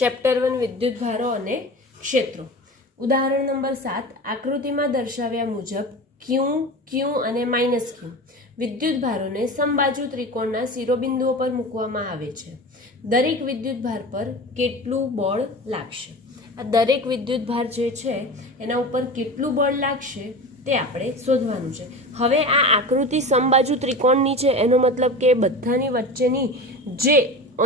Chapter 1 વિદ્યુત ભારો અને ક્ષેત્રો. ઉદાહરણ નંબર 7 આકૃતિમાં દર્શાવ્યા મુજબ ક્યુ ક્યુ અને માઇનસ ક્યુ વિદ્યુત ભારોને સમબાજુ ત્રિકોણના શિરોબિંદુઓ પર મૂકવામાં આવે છે. દરેક વિદ્યુત ભાર પર કેટલું બળ લાગશે? આ દરેક વિદ્યુત ભાર જે છે એના ઉપર કેટલું બળ લાગશે તે આપણે શોધવાનું છે. હવે આ આકૃતિ સમબાજુ ત્રિકોણની છે, એનો મતલબ કે બધાની વચ્ચેની જે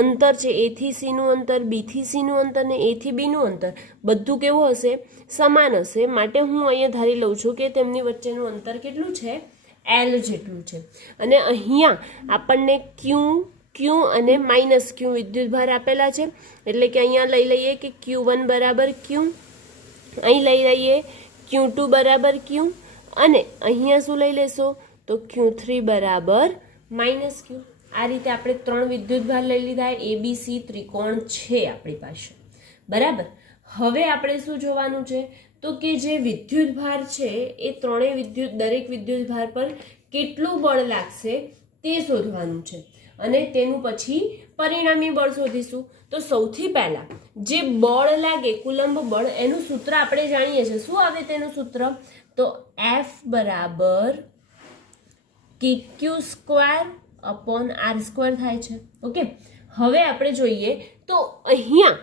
અંતર છે, એ થી સી નું અંતર, બી થી સી નું અંતર ને એ થી બી નું અંતર બધું કેવું હશે? સમાન હશે. માટે હું અહીંયા ધારી લઉં છું કે તેમની વચ્ચેનું અંતર કેટલું છે? એલ જેટલું છે. અને અહીંયા આપણને ક્યુ અને માઇનસ ક્યુ વિદ્યુત ભાર આપેલા છે, એટલે કે અહીંયા લઈ લઈએ કે Q1 બરાબર ક્યુ, અહીં લઈ લઈએ Q2 બરાબર ક્યુ, અને અહીંયા શું લઈ લેશો? તો Q3 બરાબર માઇનસ ક્યુ. આ રીતે આપણે 3 વિદ્યુત ભાર લઈ લીધા. ABC ત્રિકોણ છે આપણી પાસે, બરાબર. હવે આપણે શું જોવાનું છે? તો કે જે વિદ્યુત ભાર છે એ દરેક વિદ્યુત ભાર પર કેટલું બળ લાગશે તે શોધવાનું છે, અને તેનું પછી પરિણામી બળ શોધીશું. તો સૌથી પહેલા જે બળ લાગે, કુલંબ બળ, એનું સૂત્ર આપણે જાણીએ છીએ. શું આવે તેનું સૂત્ર? તો F બરાબર KQ² અપોન R² થાય છે. ઓકે, હવે આપણે જોઈએ તો અહીંયા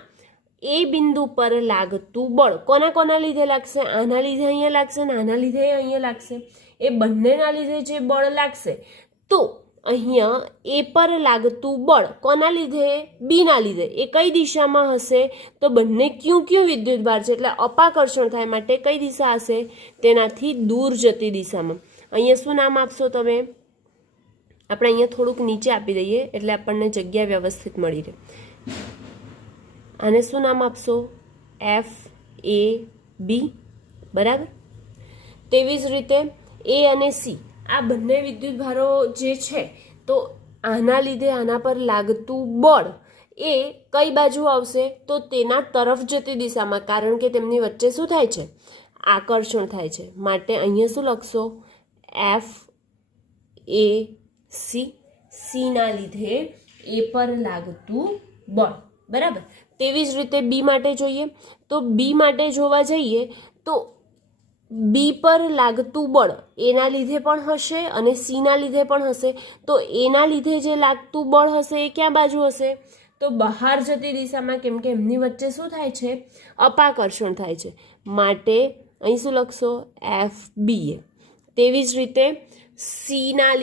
એ બિંદુ પર લાગતું બળ કોના લીધે લાગશે? આના લીધે અહીંયા લાગશે ને આના લીધે અહીંયા લાગશે. એ બંનેના લીધે જે બળ લાગશે, તો અહીંયા એ પર લાગતું બળ કોના લીધે? બીના લીધે. એ કઈ દિશામાં હશે? તો બંને ક્યુ વિદ્યુત ભાર છે એટલે અપાકર્ષણ થાય, માટે કઈ દિશા હશે? તેનાથી દૂર જતી દિશામાં. અહીંયા શું નામ આપશો તમે? આપણે અહીંયા થોડુંક નીચે આપી દઈએ એટલે આપણને જગ્યા વ્યવસ્થિત મળી રહે. આને શું નામ આપશો? FAB, બરાબર. તેવી જ રીતે A અને C આ બંને વિદ્યુત ભારો જે છે, તો આના લીધે આના પર લાગતું બળ એ કઈ બાજુ આવશે? તો તેના તરફ જતી દિશામાં, કારણ કે તેમની વચ્ચે શું થાય છે? આકર્ષણ થાય છે. માટે અહીંયા શું લખશો? FAC, C ના લીધે એ પર લાગતું બળ, બરાબર. તેવી જ રીતે બી માટે જોઈએ તો બી માટે જોવા જઈએ તો બી પર લાગતું બળ એના લીધે પણ હશે અને સી ના લીધે પણ હશે. તો એના લીધે જે લાગતું બળ હશે એ ક્યાં બાજુ હશે? તો બહાર જતી દિશામાં, કેમ કે એમની વચ્ચે શું થાય છે? અપાકર્ષણ થાય છે. માટે અહીં શું લખશો? FBA. તેવી જ રીતે સી ના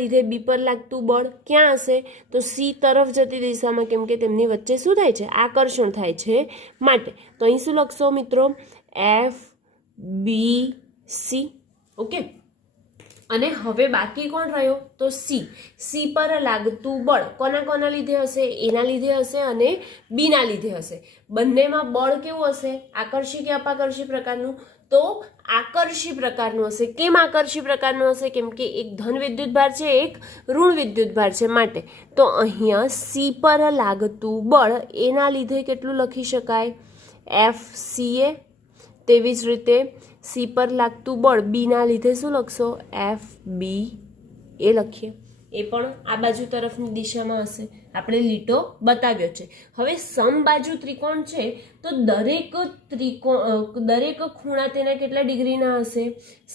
લીધે બી પર લાગતું બળ ક્યાં હશે? તો સી તરફ જતી દિશામાં, કેમ કે તેમની વચ્ચે શું થાય છે? આકર્ષણ થાય છે. માટે તો અહીં શું લખશો મિત્રો? FBC. ઓકે, અને હવે બાકી કોણ રહ્યો? તો સી. સી પર લાગતું બળ કોના લીધે હશે? એના લીધે હશે અને બીના લીધે હશે. બંનેમાં બળ કેવું હશે? આકર્ષી કે અપાકર્ષી પ્રકારનું? તો આકર્ષી પ્રકારનું હશે. કેમ આકર્ષી પ્રકારનું હશે? કેમ કે એક ધન વિદ્યુત ભાર છે, એક ઋણ વિદ્યુત ભાર છે. માટે તો અહીંયા સી પર લાગતું બળ એના લીધે કેટલું લખી શકાય? FCA. તેવી જ રીતે સી પર લાગતું બળ બીના લીધે શું લખશો? FBA લખીએ. એ પણ આ બાજુ તરફની દિશામાં હશે. આપણે લીટો બતાવ્યો છે. હવે સમબાજુ ત્રિકોણ છે તો દરેક ખૂણા તેના કેટલા ડિગ્રીના હશે?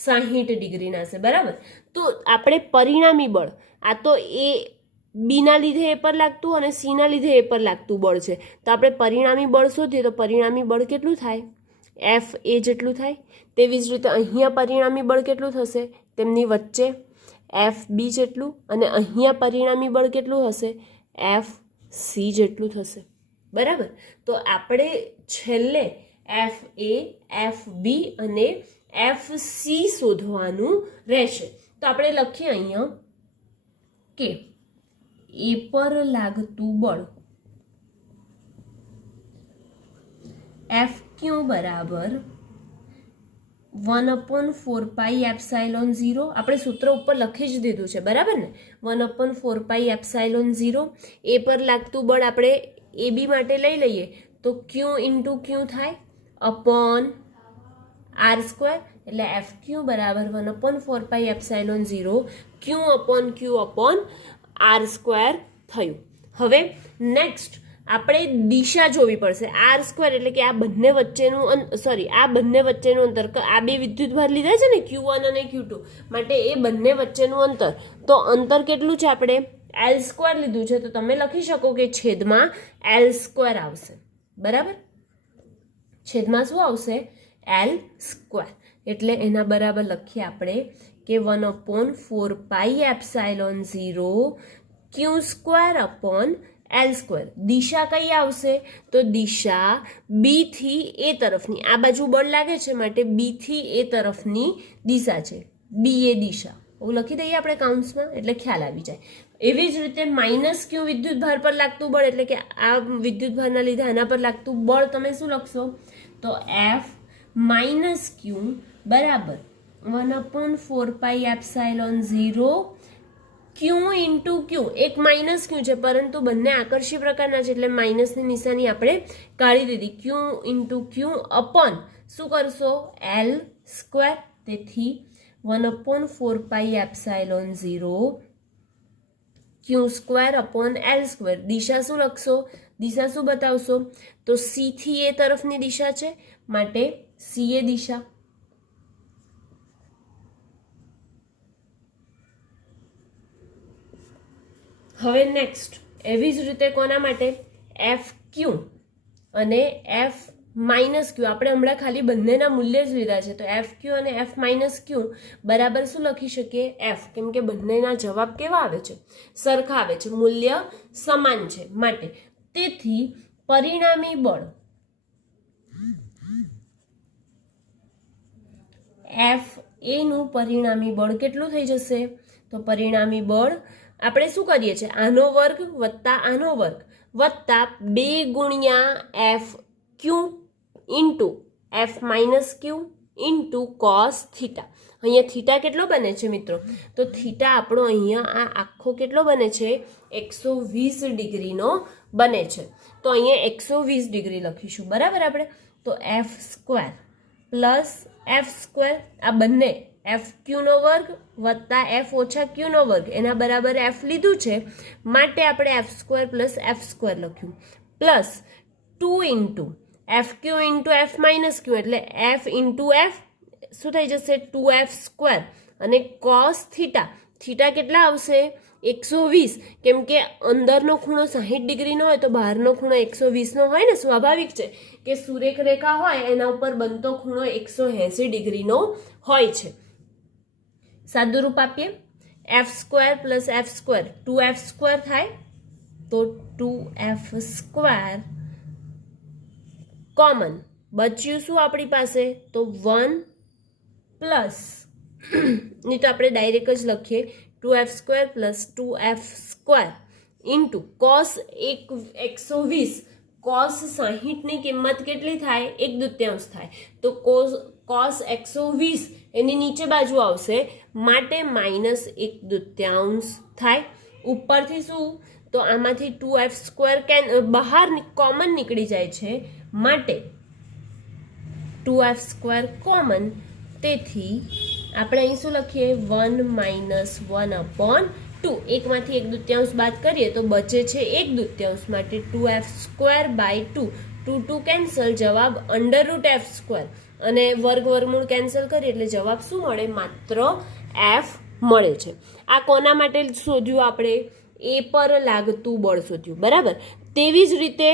60 ડિગ્રીના હશે, બરાબર. તો આપણે પરિણામી બળ, આ તો એ બીના લીધે એ પર લાગતું અને સીના લીધે એ પર લાગતું બળ છે, તો આપણે પરિણામી બળ શોધીએ તો પરિણામી બળ કેટલું થાય? FA જેટલું થાય. તેવી જ રીતે અહીંયા પરિણામી બળ કેટલું થશે? તેમની વચ્ચે FB જેટલું, અને અહીંયા પરિણામી બળ કેટલું હશે? FC જેટલું થશે, બરાબર. તો આપણે છેલ્લે FA, FB અને FC શોધવાનું રહેશે. તો આપણે લખીએ અહીંયા કે એ પર લાગતું બળ FQ બરાબર 1/4πε0. આપણે સૂત્ર ઉપર લખી જ દીધું છે, બરાબર ને? 1/4πε0. એ પર લાગતું બળ આપણે AB માટે લઈ લઈએ તો Q × Q થાય અપોન R², એટલે FQ બરાબર 1/4πε0 Q અપોન R² થયું. હવે નેક્સ્ટ આપણે દિશા જોવી પડશે. આર સ્ક્વેર એટલે કે આ બંને વચ્ચેનું આ બંને વચ્ચેનું અંતર, આ બે વિદ્યુતભાર લીધા છે ને Q1 અને Q2 માટે એ બંને વચ્ચેનું અંતર, તો અંતર કેટલું છે? આપણે L સ્ક્વેર લીધું છે, તો તમે લખી શકો કે છેદમાં L સ્ક્વેર આવશે. બરાબર, છેદમાં શું આવશે? L square. એટલે એના બરાબર લખીએ આપણે કે 1/4πε0 Q square upon L square. દિશા કઈ આવશે? તો દિશા બી થી એ તરફની, આ બાજુ બળ લાગે છે માટે બી થી એ તરફની દિશા છે, બી એ દિશા, એવું લખી દઈએ આપણે કાઉન્સમાં, એટલે ખ્યાલ આવી જાય. એવી જ રીતે -Q વિદ્યુત ભાર પર લાગતું બળ, એટલે કે આ વિદ્યુત ભારના લીધે આના પર લાગતું બળ તમે શું લખશો? તો F - Q બરાબર 1/4πε0 Q ઇન્ટુ Q. એક -Q છે પરંતુ બંને આકર્ષી પ્રકારના છે એટલે માઇનસની નિશાની આપણે કાઢી દીધી. Q ઇન્ટુ Q અપોન શું કરશો? L square. તેથી 1/4πε0 Q square upon L square. દિશા શું લખશો? દિશા શું બતાવશો? તો C થી એ તરફની દિશા છે માટે C એ દિશા. હવે નેક્સ્ટ એવી જ રીતે કોના માટે? FQ અને F - Q. આપણે હમણાં ખાલી બંનેના મૂલ્ય જ લીધા છે, તો FQ અને F - Q બરાબર શું લખી શકીએ? F, કેમ કે બંનેના જવાબ કેવા આવે છે? સરખા આવે છે, મૂલ્ય સમાન છે માટે. તેથી પરિણામી બળ FA નું પરિણામી બળ કેટલું થઈ જશે? તો પરિણામી બળ આપણે શું કરીએ છીએ? આનો વર્ગ વત્તા આનો વર્ગ વત્તા 2 ગુણ્યા FQ into F - Q into cos theta. અહીંયા થીટા કેટલો બને છે મિત્રો? તો થીટા આપણો અહીંયા આ આખો કેટલો બને છે? 120 ડિગ્રીનો બને છે. તો અહીંયા 120 ડિગ્રી લખીશું. બરાબર, આપણે તો F square plus F square, આ બંને FQ નો વર્ગ વત્તા F ઓછા Q નો વર્ગ એના બરાબર F લીધું છે માટે આપણે F square plus F square લખ્યું, plus 2 into FQ into F - Q એટલે F ઇન્ટુ F શું થઈ જશે? 2F સ્ક્વેર અને કોસ થીટા. થીટા કેટલા આવશે? 120. કેમ કે અંદરનો ખૂણો 60 ડિગ્રીનો હોય તો બહારનો ખૂણો 120નો હોય ને. સ્વાભાવિક છે કે સુરેખ રેખા હોય એના ઉપર બનતો ખૂણો 180 ડિગ્રીનો હોય છે. સાદું રૂપ આપીએ, F square plus F square 2F square થાય, તો 2F સ્ક્વેર કોમન બચ્યું શું આપણી પાસે? તો 1 પ્લસ નહીં તો આપણે ડાયરેક્ટ જ લખીએ 2F square plus 2F square into cos 120. Cos 60ની કિંમત કેટલી થાય? 1/2 થાય, તો કોસ 120 એની નીચે બાજુ આવશે માટે -1/2 થાય. ઉપરથી શું? તો આમાંથી 2F સ્ક્વેર બહાર કોમન નીકળી જાય છે માટે 2F સ્ક્વેર કોમન. તેથી આપણે અહીં શું લખીએ? 1 - 1/2. એકમાંથી 1/2 બાદ કરીએ તો બચે છે 1/2 માટે 2F સ્ક્વેર બાય 2. 2 કેન્સલ, જવાબ √F સ્ક્વેર અને વર્ગમૂળ કેન્સલ કરીએ એટલે જવાબ શું મળે? માત્ર F મળે છે. આ કોના માટે શોધ્યું આપણે? A પર લાગતું બળ શોધ્યું. બરાબર, તેવી જ રીતે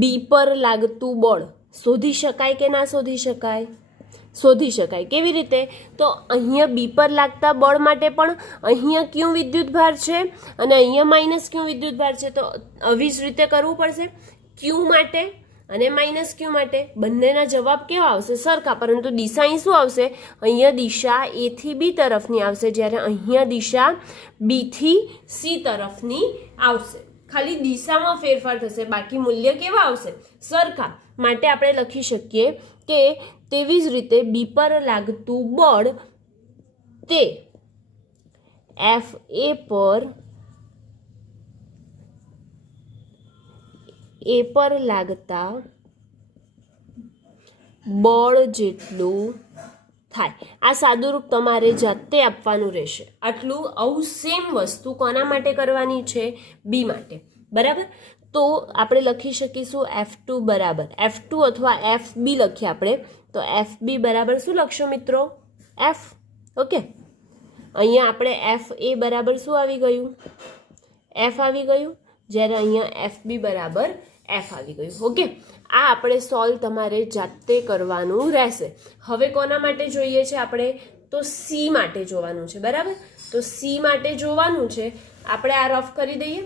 B પર લાગતું બળ શોધી શકાય કે ના શોધી શકાય? શોધી શકાય. કેવી રીતે? તો અહીંયા B પર લાગતા બળ માટે પણ અહીંયા Q વિદ્યુત ભાર છે અને અહીંયા -Q વિદ્યુત ભાર છે, તો આવી જ રીતે કરવું પડશે. Q માટે અને -Q માટે બંનેના જવાબ કેવા આવશે? સરખા, પરંતુ દિશા અહીં શું આવશે? અહીંયા દિશા A થી B તરફની આવશે, જ્યારે અહીંયા દિશા B થી C તરફની આવશે. ખાલી દિશામાં ફેરફાર થશે, બાકી મૂલ્ય કેવા આવશે? સરખા. માટે આપણે લખી શકીએ કે તેવી જ રીતે B પર લાગતું બળ તે A પર લાગતા બળ જેટલું થાય. આ સાદુરૂપ તમારે જાતે આપવાનું રહેશે. આટલું આવું સેમ વસ્તુ કોના માટે કરવાની છે? બી માટે. બરાબર. તો આપણે લખી શકીશું F2 બરાબર F2 અથવા FB લખીએ આપણે તો FB બરાબર શું લખશો મિત્રો? F. ઓકે. અહીંયા આપણે FA બરાબર શું આવી ગયું? F આવી ગયું. જ્યારે અહીંયા FB બરાબર F આવી ગયું. ઓકે. આ આપણે સોલ્વ તમારે જાતે કરવાનું રહેશે. હવે કોના માટે જોઈએ છે આપણે? તો સી માટે જોવાનું છે. બરાબર. તો સી માટે જોવાનું છે. આપણે આ રફ કરી દઈએ.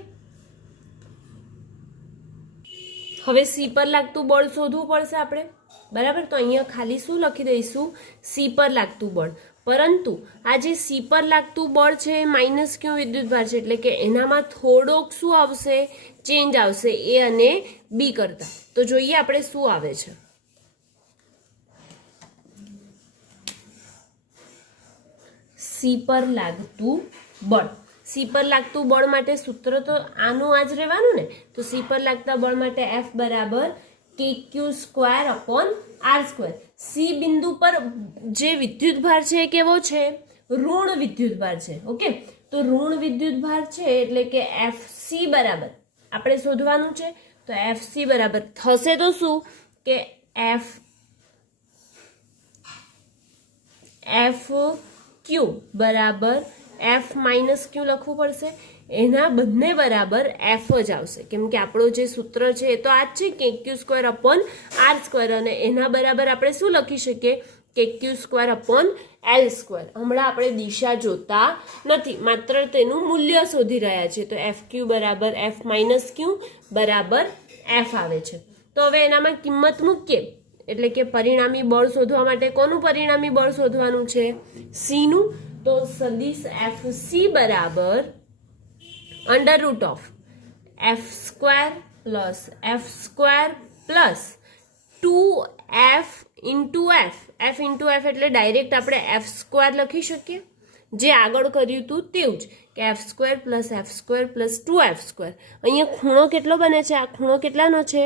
હવે સી પર લાગતું બળ શોધવું પડશે આપણે. બરાબર. તો અહીંયા ખાલી શું લખી દઈશું? સી પર લાગતું બળ. પરંતુ આ જે સી પર લાગતું બળ છે એ માઇનસ ક્યુ વિદ્યુતભાર છે એટલે કે એનામાં થોડોક શું આવશે? ચેન્જ આવશે એ અને બી કરતા. તો જોઈએ આપણે શું આવે છે. સી પર લાગતું બળ. સી પર લાગતું બળ માટે સૂત્ર તો આનું આ જ રહેવાનું ને. તો સી પર લાગતા બળ માટે F બરાબર KQ²/R². સી બિંદુ પર જે વિદ્યુતભાર છે એ કેવો છે? ઋણ વિદ્યુતભાર છે. ઓકે. તો ઋણ વિદ્યુતભાર છે એટલે કે FC બરાબર આપણે શોધવાનું છે. તો FC બરાબર થશે તો શું કે FQ બરાબર F માઇનસ ક્યુ લખવું પડશે. એના બંને બરાબર F જ આવશે કેમ કે આપણો જે સૂત્ર છે એ તો આ જ છે KQ²/R² અને એના બરાબર આપણે શું લખી શકીએ? KQ²/L². હમણાં આપણે દિશા જોતા નથી, માત્ર તેનું મૂલ્ય શોધી રહ્યા છીએ. તો FQ બરાબર F માઇનસ ક્યુ બરાબર F આવે છે. તો હવે એનામાં કિંમત મૂકીએ એટલે કે પરિણામી બળ શોધવા માટે કોનું પરિણામી બળ શોધવાનું છે? સીનું. તો સદિશ FC બરાબર √F² plus F² plus 2F into F. F into F એટલે ડાયરેક્ટ આપણે F² લખી શકીએ જે આગળ કર્યું હતું તેવું જ કે F² plus F² plus 2F². અહીંયા ખૂણો કેટલો બને છે? આ ખૂણો કેટલાનો છે?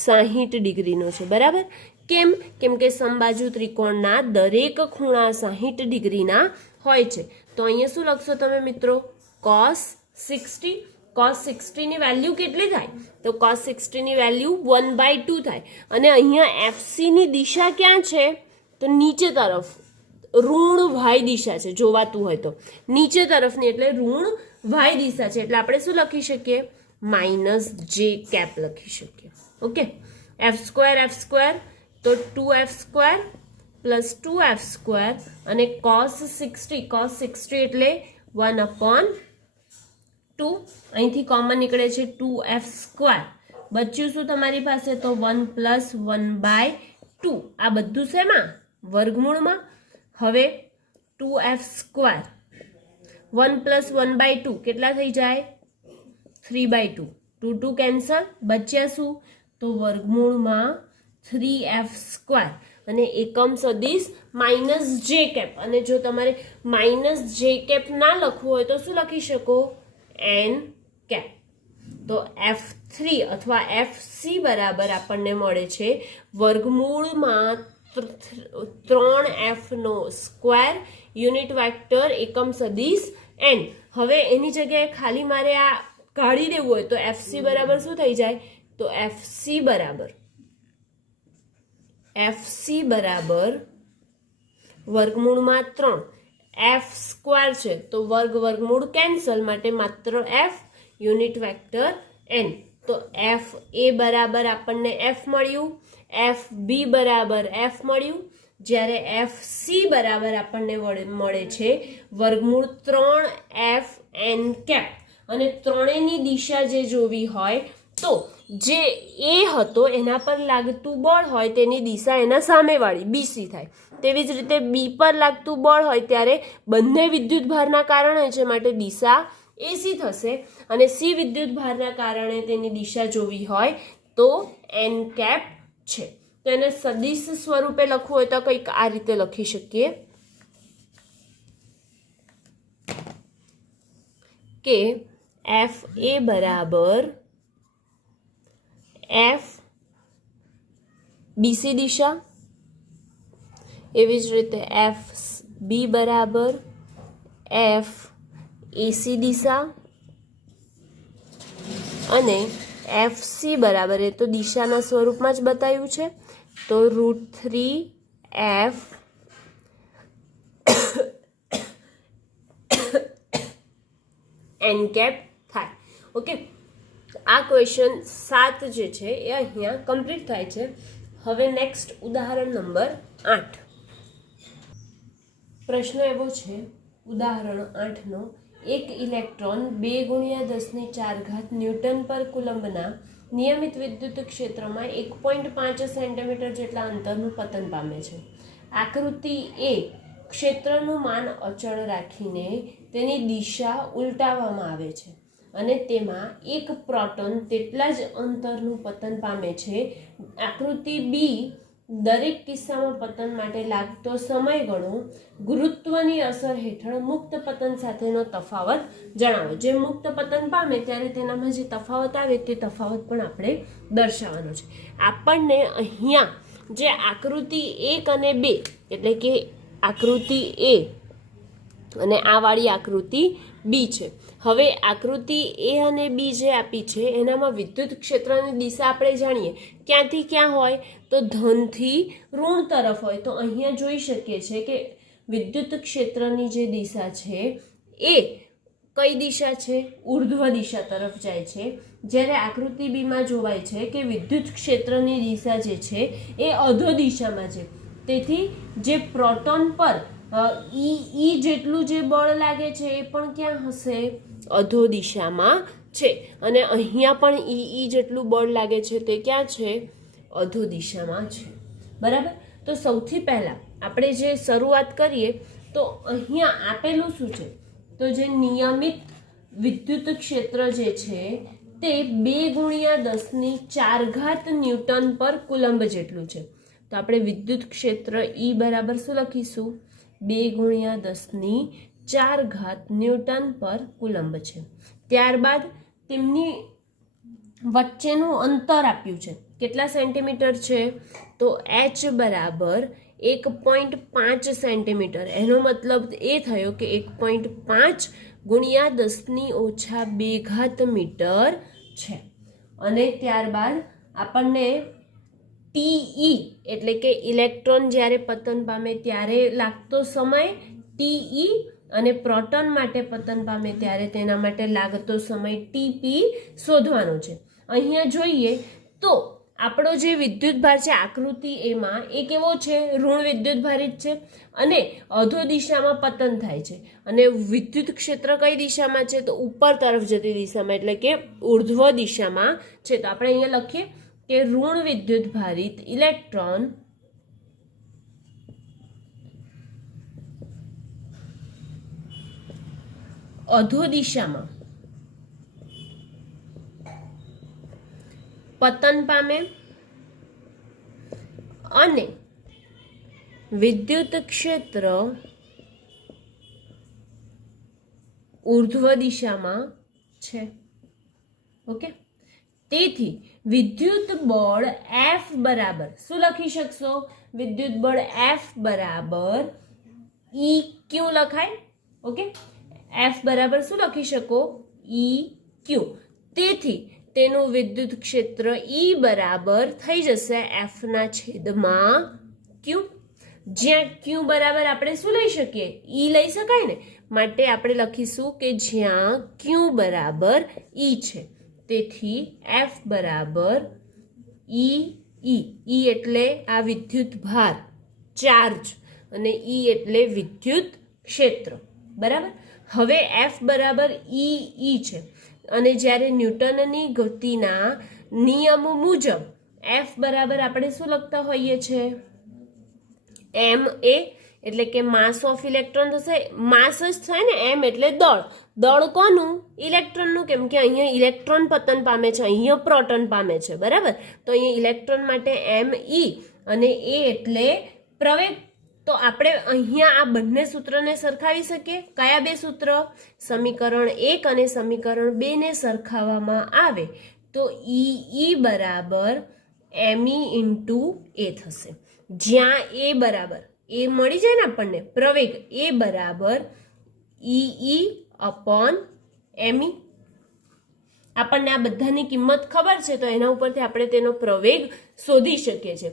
60 ડિગ્રીનો છે. બરાબર. કેમ? કેમ કે સમબાજુ ત્રિકોણના દરેક ખૂણા 60 ડિગ્રીના હોય છે. તો અહીંયા શું લખશો તમે મિત્રો? cos 60. cos 60 ની વેલ્યુ કેટલી થાય? તો cos 60 ની વેલ્યુ 1/2 થાય. અને અહીંયા FC ની દિશા ક્યાં છે? તો નીચે તરફ ઋણ y દિશા છે. જોવાતું હોય તો નીચે તરફની એટલે ઋણ y દિશા છે એટલે આપણે શું લખી શકીએ? -j કેપ લખી શકીએ. ઓકે. F² તો 2F² પ્લસ 2F² અને cos 60 એટલે 1/2. અહીંથી કોમન નીકળે છે 2F². બચ્યું શું તમારી પાસે? તો 1 પ્લસ 1/2. આ બધું શેમાં? વર્ગમૂળમાં. હવે 2F² 1 પ્લસ 1/2 કેટલા થઈ જાય? 3/2. 2 કેન્સલ. બચ્યા શું? તો વર્ગમૂળમાં 3F² અને એકમ સદિશ -j કેપ. અને જો તમારે -j કેપ ના લખવું હોય તો શું લખી શકો? n cap. તો F3 અથવા FC બરાબર આપણને મળે છે વર્ગમૂળમાં 3F² યુનિટ વેક્ટર એકમ સદિશ n. હવે એની જગ્યાએ ખાલી મારે આ કાઢી દેવું હોય તો FC બરાબર શું થઈ જાય? તો FC બરાબર વર્ગમૂળમાં 3 F² છે તો વર્ગમૂળ કેન્સલ માટે માત્ર F યુનિટ વેક્ટર n. તો FA બરાબર આપણને F મળ્યું, FB બરાબર F મળ્યું, જ્યારે FC બરાબર આપણને મળે છે વર્ગમૂળ 3FN કેપ. અને ત્રણેયની દિશા જે જોવી હોય તો જે એ હતો એના પર લાગતું બળ હોય તેની દિશા એના સામેવાળી BC થાય. તેવી જ રીતે બી પર લાગતું બળ હોય ત્યારે બંને વિદ્યુત ભારના કારણે છે માટે દિશા AC થશે. અને સી વિદ્યુત ભારના કારણે તેની દિશા જોવી હોય તો n કેપ છે. તો એને સદિશ સ્વરૂપે લખવું હોય તો કંઈક આ રીતે લખી શકીએ કે FA બરાબર F BC દિશા, એવી જ રીતે એફ બી બરાબર એફ એસી દિશા અને એફ સી બરાબર, એ તો દિશાના સ્વરૂપમાં જ બતાવ્યું છે, તો √3 એફ એન કેપ થાય. ઓકે, આ ક્વેશ્ચન 7 જે છે એ અહીંયા કમ્પ્લીટ થાય છે. હવે નેક્સ્ટ ઉદાહરણ નંબર 8. પ્રશ્ન એવો છે ઉદાહરણ 8નો, એક ઇલેક્ટ્રોન 2×10⁴ ન્યૂટન પર કુલંબના નિયમિત વિદ્યુત ક્ષેત્રમાં 1.5 સેન્ટીમીટર જેટલા અંતરનું પતન પામે છે. આકૃતિ એ ક્ષેત્રનું માન અચળ રાખીને તેની દિશા ઉલટાવવામાં આવે છે અને તેમાં એક પ્રોટોન તેટલા જ અંતરનું પતન પામે છે. આકૃતિ બી દરેક કિસ્સામાં પતન માટે લાગતો સમય ગણો. ગુરુત્વની અસર હેઠળ મુક્ત પતન સાથેનો તફાવત જણાવો. જે મુક્ત પતન પામે ત્યારે તેનામાં જે તફાવત આવે તે તફાવત પણ આપણે દર્શાવવાનો છે. આપણને અહીંયા જે આકૃતિ 1 અને 2 એટલે કે આકૃતિ એ અને આ વાળી આકૃતિ બી છે. હવે આકૃતિ એ અને બી જે આપી છે એનામાં વિદ્યુત ક્ષેત્રની દિશા આપણે જાણીએ ક્યાંથી ક્યાં હોય તો ધનથી ઋણ તરફ હોય. તો અહીંયા જોઈ શકીએ છીએ કે વિદ્યુત ક્ષેત્રની જે દિશા છે એ કઈ દિશા છે? ઉર્ધ્વ દિશા તરફ જાય છે. જ્યારે આકૃતિ બીમાં જોવાય છે કે વિદ્યુત ક્ષેત્રની દિશા જે છે એ અધો દિશામાં છે. તેથી જે પ્રોટોન પર ઈ જેટલું જે બળ લાગે છે એ પણ ક્યાં હશે? અધો દિશામાં છે. અને અહીંયા પણ ઈ જેટલું બળ લાગે છે તે ક્યાં છે? અધો દિશામાં છે. બરાબર. તો સૌથી પહેલા આપણે જે શરૂઆત કરીએ તો અહીંયા આપેલું શું છે? તો જે નિયમિત વિદ્યુત ક્ષેત્ર જે છે તે 2×10⁴ ન્યૂટન પર કુલંબ જેટલું છે. તો આપણે વિદ્યુત ક્ષેત્ર ઈ બરાબર શું લખીશું? 2×10⁴ ન્યૂટન પર કુલંબ છે. ત્યારબાદ તેમની વચ્ચેનું અંતર આપ્યું છે. કેટલા સેન્ટીમીટર છે? તો h બરાબર 1.5 સેન્ટીમીટર. એનો મતલબ એ થયો કે 1.5 × 10⁻² મીટર છે. અને ત્યારબાદ આપણને TE એટલે કે ઇલેક્ટ્રોન જ્યારે પતન પામે ત્યારે લાગતો સમય TE અને પ્રોટોન માટે પતન પામે ત્યારે તેના માટે લાગતો સમય TP શોધવાનો છે. અહીંયા જોઈએ તો આપણો જે વિદ્યુતભાર છે આકૃતિ એમાં એ કેવો છે? ઋણ વિદ્યુતભારિત છે અને અધો દિશામાં પતન થાય છે. અને વિદ્યુત ક્ષેત્ર કઈ દિશામાં છે? તો ઉપર તરફ જતી દિશામાં એટલે કે ઉર્ધ્વ દિશામાં છે. તો આપણે અહીંયા લખીએ કે ઋણ વિદ્યુતભારિત ઇલેક્ટ્રોન અધો દિશામાં પતન પામે અને વિદ્યુત ક્ષેત્ર ઉર્ધ્વ દિશામાં છે. ઓકે, તેથી વિદ્યુત બળ F બરાબર શું લખી શકશો? વિદ્યુત બળ F બરાબર EQ લખાય. ઓકે, F બરાબર શું લખી શકો? EQ. તેથી તેનું વિદ્યુત ક્ષેત્ર E બરાબર થઈ જશે F/Q. જ્યાં Q બરાબર આપણે શું લઈ શકીએ? E લઈ શકાય ને. માટે આપણે લખીશું કે જ્યાં Q બરાબર E છે. તેથી F બરાબર E એટલે આ વિદ્યુત ભાર ચાર્જ અને E એટલે વિદ્યુત ક્ષેત્ર. બરાબર. હવે F બરાબર E છે અને જ્યારે ન્યૂટનની ગતિના નિયમ મુજબ F બરાબર આપણે શું લખતા હોઈએ છીએ? ma એટલે કે માસ ઓફ ઇલેક્ટ્રોન થશે. માસ જ થાય ને, m એટલે દળ. દળ કોનું? ઇલેક્ટ્રોનનું. કેમ કે અહીંયા ઇલેક્ટ્રોન પતન પામે છે, અહીંયા પ્રોટોન પામે છે. બરાબર. તો અહીંયા ઇલેક્ટ્રોન માટે me અને a એટલે પ્રવેગ. તો આપણે અહીંયા આ બંને સૂત્રને સરખાવી શકીએ. કયા બે સૂત્ર? સમીકરણ 1 અને સમીકરણ 2 ને સરખાવવામાં આવે તો E બરાબર me × a થશે. જ્યાં a બરાબર એ મળી જાય ને આપણને પ્રવેગ એ બરાબર ઈ અપોન એમઈ. આપણને આ બધાની કિંમત ખબર છે તો એના ઉપરથી આપણે તેનો પ્રવેગ શોધી શકીએ છીએ.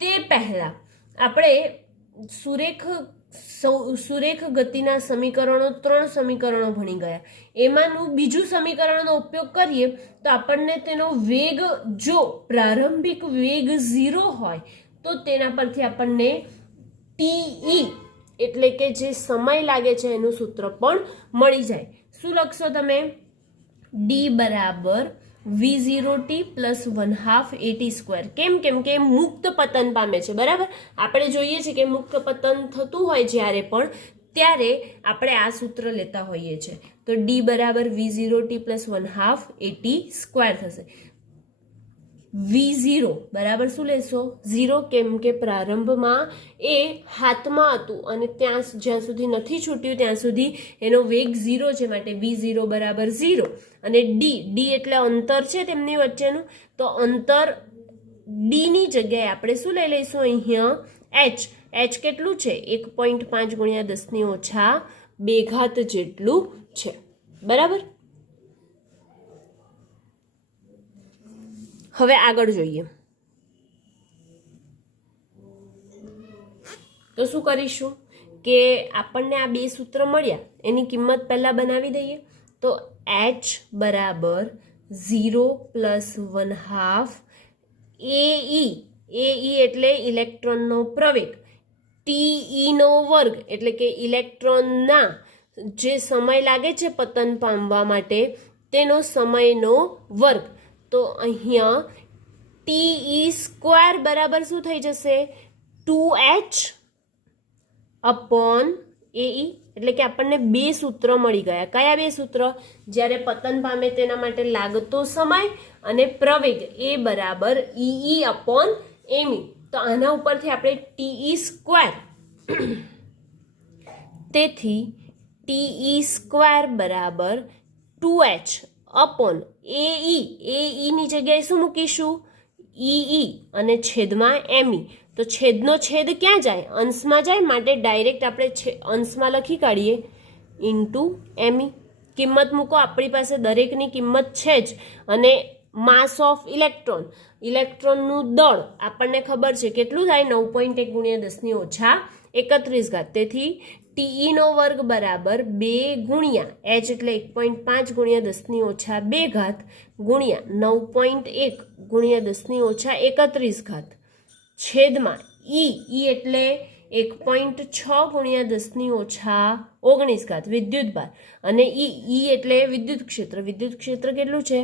તે પહેલા આપણે સુરેખ ગતિના સમીકરણો 3 સમીકરણો ભણી ગયા. એમાંનું બીજું સમીકરણનો ઉપયોગ કરીએ તો આપણને તેનો વેગ, જો પ્રારંભિક વેગ 0 હોય તો તેના પરથી આપણને ટી એટલે કે જે સમય લાગે છે એનું સૂત્ર પણ મળી જાય. શું લખશો તમે? ડી બરાબર v0t પ્લસ 1/2 at². કેમ કે મુક્ત પતન પામે છે, બરાબર. આપણે જોઈએ છીએ કે મુક્ત પતન થતું હોય જ્યારે પણ, ત્યારે આપણે આ સૂત્ર લેતા હોઈએ છીએ. તો ડી બરાબર v0t પ્લસ 1/2 at² થશે. v0 બરાબર શું લેશો? 0, કેમ કે પ્રારંભમાં એ હાથમાં હતું અને ત્યાં જ્યાં સુધી નથી છૂટ્યું ત્યાં સુધી એનો વેગ 0 છે, માટે v0 બરાબર 0. અને ડી એટલે અંતર છે તેમની વચ્ચેનું, તો અંતર ડી ની જગ્યાએ આપણે શું લઈ લઈશું અહીંયા? h કેટલું છે? 1.5 ગુણ્યા 10⁻² જેટલું છે, બરાબર. હવે આગળ જોઈએ તો શું કરીશું કે આપણને આ બે સૂત્ર મળ્યા એની કિંમત પહેલા બનાવી દઈએ. તો h બરાબર 0 પ્લસ 1/2 ae એટલે ઇલેક્ટ્રોનનો પ્રવેગ, te નો વર્ગ એટલે કે ઇલેક્ટ્રોનના જે સમય લાગે છે પતન પામવા માટે તેનો સમયનો વર્ગ. તો અહીંયા te² બરાબર શું થઈ જશે? 2h upon ae. એટલે કે આપણને બે સૂત્ર મળી ગયા. કયા બે સૂત્ર? જ્યારે પતન પામે તેના માટે લાગતો સમય અને પ્રવેગ એ બરાબર ઈ અપોન એમઈ. તો આના ઉપરથી આપણે te², તેથી te² બરાબર 2h અપોન ae ની જગ્યાએ શું મૂકીશું? ઈ અને છેદમાં એમઈ. તો છેદનો છેદ ક્યાં જાય? અંશમાં જાય, માટે ડાયરેક્ટ આપણે અંશમાં લખી કાઢીએ ઇન્ટુ એમઈ. કિંમત મૂકો, આપણી પાસે દરેકની કિંમત છે જ. અને માસ ઓફ ઇલેક્ટ્રોનનું દળ આપણને ખબર છે કેટલું થાય? 9.1 ગુણ્યા 10⁻31². તેથી ટી નો વર્ગ બરાબર 2 ગુણ્યા h એટલે 1.5 ગુણ્યા 10⁻², ગુણ્યા 9.1 ગુણ્યા 10⁻31, છેદમાં ઈ એટલે 1.6 ગુણ્યા 10⁻19 વિદ્યુતભાર. અને ઈ એટલે વિદ્યુત ક્ષેત્ર. વિદ્યુત ક્ષેત્ર કેટલું છે?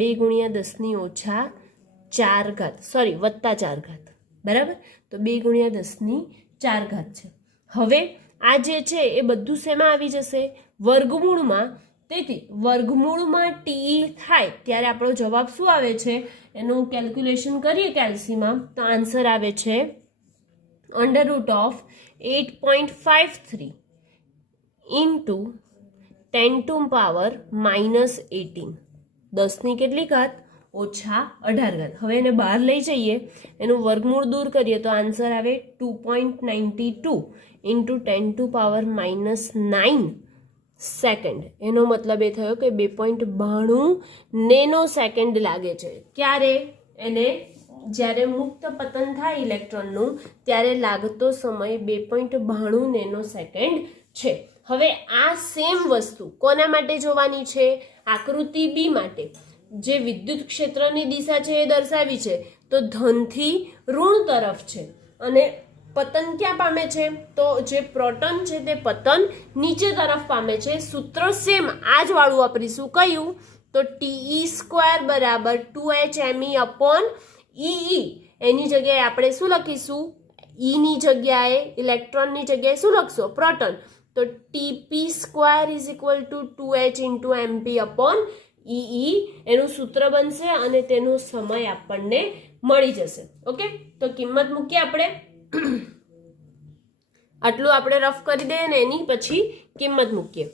2 ગુણ્યા 10⁻4, સોરી +4, બરાબર. તો 2 ગુણ્યા 10⁻4 છે. હવે આ જે છે એ બધું શેમાં આવી જશે? વર્ગમૂળમાં. તેથી વર્ગમૂળમાં ટી થાય ત્યારે આપણો જવાબ શું આવે છે? એનું કેલ્ક્યુલેશન કરીએ કેલ્સીમાં તો આન્સર આવે છે √8.53 ઇન્ટુ 10⁻−18. 10ની કેટલી ઘાત? -18. હવે એને બહાર લઈ જઈએ, એનું વર્ગમૂળ દૂર કરીએ તો આન્સર આવે 2.92 ઇન્ટુ 10⁻−9 સેકન્ડ. એનો મતલબ એ થયો કે 2.92 નેનો સેકન્ડ લાગે છે. ક્યારે? એને જ્યારે મુક્ત પતન થાય ઇલેક્ટ્રોનનું ત્યારે લાગતો સમય 2.92 નેનો સેકન્ડ છે. હવે આ સેમ વસ્તુ કોના માટે જોવાની છે? આકૃતિ બી માટે. જે વિદ્યુત ક્ષેત્રની દિશા છે એ દર્શાવી છે, તો ધનથી ઋણ તરફ છે. અને પતન ક્યાં પામે છે? તો જે પ્રોટોન છે તે પતન નીચે તરફ પામે છે. સૂત્ર સેમ આ જ વાળું વાપરીશું. કયું? તો te² બરાબર 2hme અપોન ઈ. એની જગ્યાએ આપણે શું લખીશું? ઈ ની જગ્યાએ, ઇલેક્ટ્રોનની જગ્યાએ શું લખશો? પ્રોટોન. તો tp² = 2h into mp upon ઈ એનું સૂત્ર બનશે અને તેનો સમય આપણને મળી જશે. ઓકે, તો કિંમત મૂકીએ આપણે. આટલું આપણે રફ કરી દઈએ ને એની પછી કિંમત મૂકીએ.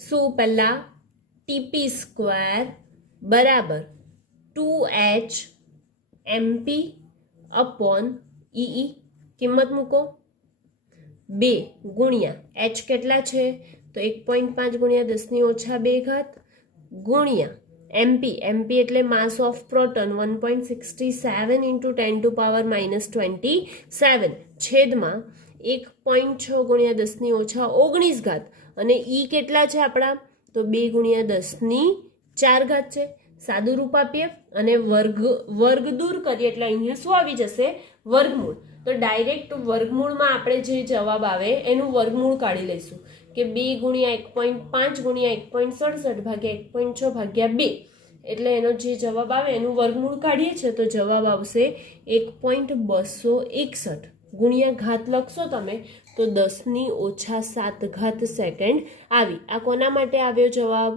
શું પહેલા ટીપી સ્ક્વેર બરાબર 2h MP અપોન ઈ કિંમત મૂકો 2 ગુણ્યા h કેટલા છે તો 1.5 ગુણ્યા 10⁻²⁰ ગુણ્યા MP એટલે માસ ઓફ પ્રોટોન 1.67 × 10⁻⁻27 છેદમાં 1.6 ગુણ્યા 10⁻⁻19 અને ઈ કેટલા છે આપણા તો 2 ગુણ્યા 10⁻⁴ છે. સાદું રૂપ આપીએ અને વર્ગ દૂર કરીએ એટલે અહીંયા શું આવી જશે વર્ગમૂળ. તો ડાયરેક્ટ વર્ગમૂળમાં આપણે જે જવાબ આવે એનું વર્ગમૂળ કાઢી લઈશું કે 2 ગુણ્યા 1.5 ગુણ્યા 1.67 ભાગ્યા 1.6 ભાગ્યા 2 એટલે એનો જે જવાબ આવે એનું વર્ગમૂળ કાઢીએ છીએ તો જવાબ આવશે 1.261 ગુણ્યા ઘાત લખશો તમે તો 10⁻⁷ સેકન્ડ આવી. આ કોના માટે આવ્યો જવાબ?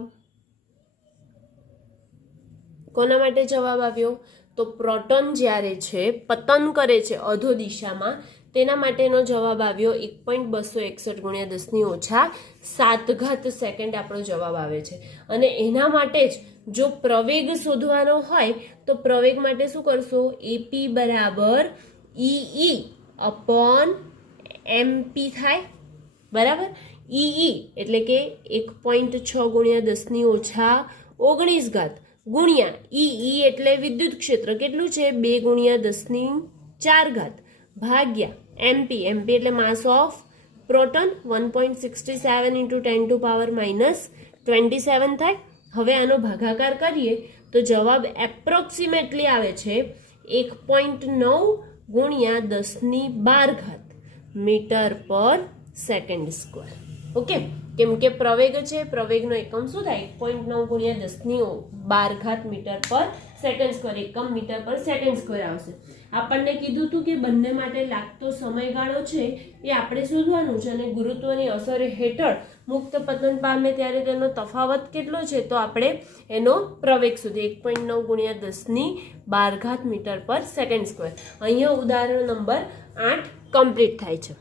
કોના માટે જવાબ આવ્યો તો પ્રોટોન જ્યારે છે પતન કરે છે અધો દિશામાં તેના માટેનો જવાબ આવ્યો 1.261 ગુણ્યા 10⁻⁷ સેકન્ડ આપણો જવાબ આવે છે. અને એના માટે જ જો પ્રવેગ શોધવાનો હોય તો પ્રવેગ માટે શું કરશો એપી બરાબર ઈ અપોન MP થાય બરાબર. ઈ એટલે કે 1.6 ગુણ્યા 10⁻⁻19 ગુણ્યા ઈ એટલે વિદ્યુત ક્ષેત્ર કેટલું છે 2 ગુણ્યા 10⁻⁴ ભાગ્યા MP એટલે માસ ઓફ પ્રોટોન 1.67 × 10⁻⁻27 થાય. હવે આનો ભાગાકાર કરીએ તો જવાબ એપ્રોક્સિમેટલી આવે છે 1.9 ગુણ્યા 10⁻12 મીટર/સેકન્ડ². ઓકે, કેમ કે પ્રવેગ છે પ્રવેગનો એકમ શું થાય 1.9 ગુણ્યા 10⁻12 મીટર/સેકન્ડ². એકમ મીટર/સેકન્ડ² આવશે. આપણને કીધું હતું કે બંને માટે લાગતો સમયગાળો છે એ આપણે શોધવાનું છે અને ગુરુત્વની અસર હેઠળ મુક્ત પતન પામે ત્યારે તેનો તફાવત કેટલો છે તો આપણે એનો પ્રવેગ શોધીએ 1.9 ગુણ્યા 10⁻12 મીટર/સેકન્ડ². અહીંયા ઉદાહરણ નંબર 8 કમ્પ્લીટ થાય છે.